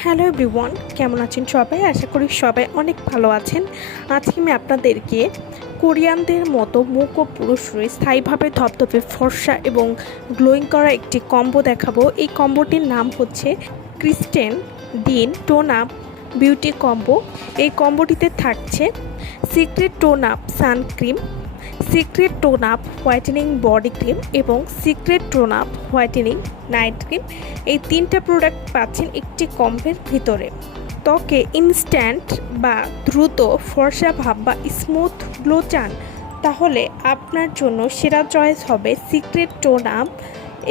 Hello everyone, কেমন আছেন সবাই? আশা করি সবাই অনেক ভালো আছেন। আজকে আমি আপনাদেরকে কোরিয়ানদের মতো মুখ ও পুরুষ স্থায়ীভাবে ধপধপে ফর্সা এবং গ্লোয়িং করা একটি কম্বো দেখাবো। এই কম্বোটির নাম হচ্ছে Kristen Dean tone up beauty combo. এই কম্বোটিতে থাকছে secret tone up sun cream secret tone up whitening body cream এবং secret tone up whitening night cream এই তিনটা প্রোডাক্ট পাচ্ছেন একটি কম্পের ভিতরে। ত্বকে ইনস্ট্যান্ট বা দ্রুত ফর্সা ভাব বা স্মুথ গ্লো চান, তাহলে আপনার জন্য সেরা চয়েস হবে সিক্রেট টোন আপ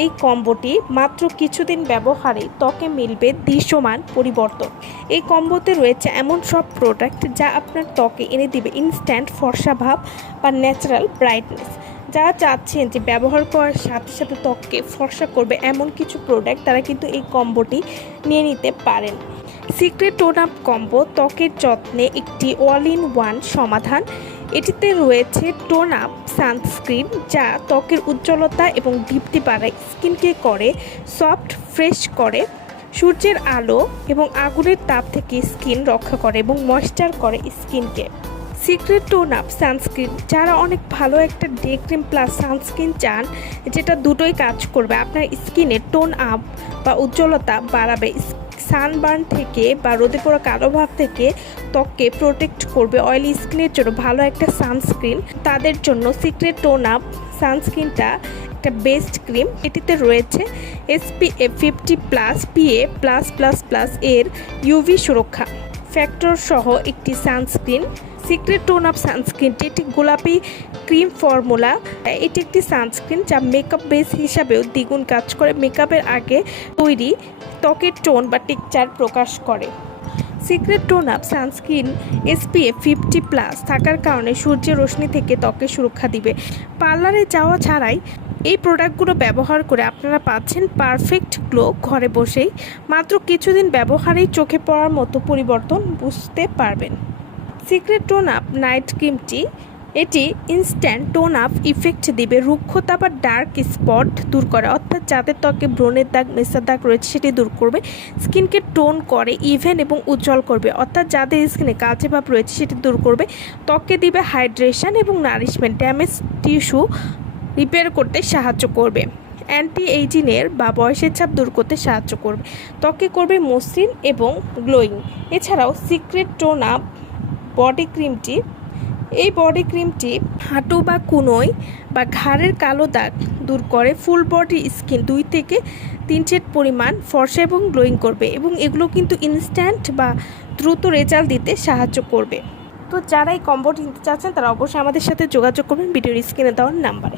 এই কম্বোটি মাত্র কিছুদিন ব্যবহারে ত্বকে মিলবে দৃশ্যমান পরিবর্তন। এই কম্বোতে রয়েছে এমন সব প্রোডাক্ট যা আপনার ত্বকে এনে দিবে ইনস্ট্যান্ট ফর্সা ভাব বা ন্যাচারাল ব্রাইটনেস যা চাচ্ছেন যে ব্যবহার করার সাথে সাথে ত্বককে ফর্সা করবে এমন কিছু প্রোডাক্ট তারা কিন্তু এই কম্বোটি নিয়ে নিতে পারেন। সিক্রেট টোন আপ কম্বো ত্বকের যত্নে একটি অল ইন ওয়ান সমাধান। এটিতে রয়েছে টোন আপ সানস্ক্রিন, যা ত্বকের উজ্জ্বলতা এবং দীপ্তি বাড়ায়। স্কিনকে করে, সফট, ফ্রেশ করে। সূর্যের আলো এবং আগুনের তাপ থেকে স্কিন রক্ষা করে এবং ময়েশ্চার করে স্কিনকে। সিক্রেট টোন আপ সানস্ক্রিন, যারা অনেক ভালো একটা ডে ক্রিম প্লাস সানস্ক্রিন চান, যেটা দুটোই কাজ করবে। আপনার স্কিনে টোন আপ বা উজ্জ্বলতা বাড়াবে। সানবার্ন থেকে বা রোদে পড়া কালো ভাব থেকে ত্বককে প্রোটেক্ট করবে অয়েলি স্কিনের জন্য ভালো একটা সানস্ক্রিন তাদের জন্য সিক্রেট টোন আপ সানস্ক্রিনটা একটা বেস্ট ক্রিম এটিতে রয়েছে SPF fifty plus PA plus plus plus এর ইউভি সুরক্ষা। ফ্যাক্টর সহ একটি সানস্ক্রিন সিক্রেট টোন আপ সানস্ক্রিনটি একটি গোলাপি ক্রিম ফর্মুলা। এটি একটি সানস্ক্রিন যা মেকআপ বেস হিসাবেও দ্বিগুণ কাজ করে। মেকআপের আগে তৈরি ত্বকের টোন বা টেকচার প্রকাশ করে। Secret tone up sunscreen SPF fifty plus থাকার কারণে সূর্যের রশ্মি থেকে ত্বকে সুরক্ষা দিবে। পার্লারে যাওয়া ছাড়াই এই প্রোডাক্টগুলো ব্যবহার করে আপনারা পাচ্ছেন পারফেক্ট গ্লো ঘরে বসেই। মাত্র কিছুদিন ব্যবহারেই চোখে পড়ার মতো পরিবর্তন বুঝতে পারবেন। সিক্রেট টোন আপ নাইট ক্রিমটি এটি ইনস্ট্যান্ট টোন আপ ইফেক্ট দিবে রুক্ষতা বা ডার্ক স্পট দূর করে। অর্থাৎ যাদের ত্বকে ব্রণের দাগ, মেসার দাগ রয়েছে, সেটি দূর করবে। স্কিনকে টোন করে ইভেন এবং উজ্জ্বল করবে। অর্থাৎ যাদের স্কিনে কালচে ভাব রয়েছে, সেটি দূর করবে। ত্বকে দিবে হাইড্রেশন এবং নারিশমেন্ট ড্যামেজ টিস্যু রিপেয়ার করতে সাহায্য করবে। অ্যান্টি এইজিংয়ের বা বয়সের ছাপ দূর করতে সাহায্য করবে। ত্বকে করবে মসৃণ এবং গ্লোয়িং এছাড়াও সিক্রেট টোন আপ বডি ক্রিমটি। এই বডি ক্রিমটি হাঁটু বা কুনোয় বা ঘাড়ের কালো দাগ দূর করে ফুল বডি স্কিন দুই থেকে তিন সেট পরিমাণ ফর্সা এবং গ্লোয়িং করবে এবং এগুলো কিন্তু ইনস্ট্যান্ট বা দ্রুত রেজাল্ট দিতে সাহায্য করবে। তো যারা এই কম্বোটি নিতে চাচ্ছেন তারা অবশ্যই আমাদের সাথে যোগাযোগ করবেন ভিডিওর স্ক্রিনে দেওয়ার নাম্বারে।